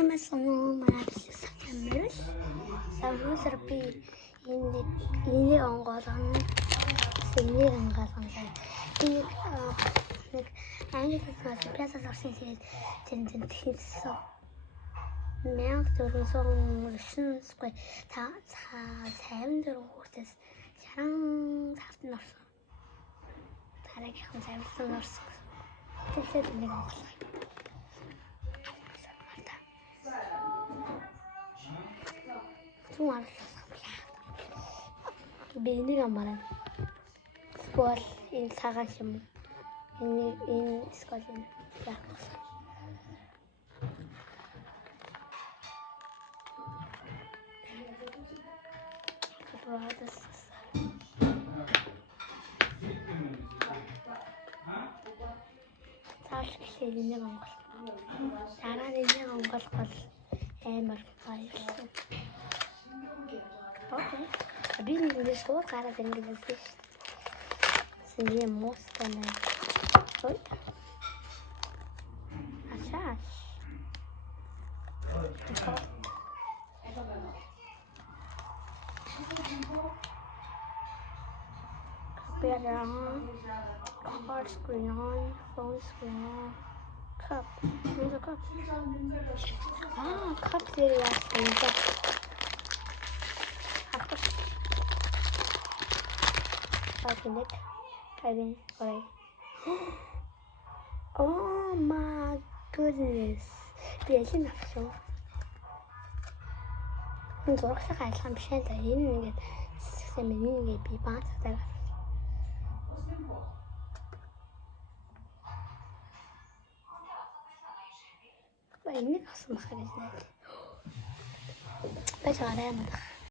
Sono meravigliosa camera. Sono serpi ini ongolan seni ongolan ini англи пяса зарсан тэнцэн хийсэн. Мянга дөрвөн шинсгүй та сайн дөрвөн хүүхдээс шаран тавтан орсон. Тарайхан завлсан орсон. Тэсэд нэг онголоо. Зүүн би нэг амараа. Скол энэ цагаан юм. Энэ скол энэ яах вэ? Цааш гэхээ нэг онгол. Дараа нь нэг онгол бол амар баярлалаа. Окей. Би нэг шууд гараад ингэж байсан. Синий мостана. Ой. Ачааш. Камера, card screen on, phone screen on, cup. Where's the cup? Ah, cup there. Oh my goodness. Биэлэн авсан. Энэ зурагсаа гайлхан биш ээ. Энэ ингээд хэсэгсээ миний ингээд би баацтай. Энийг авсан бахаа гэж. Бачаарай мадах.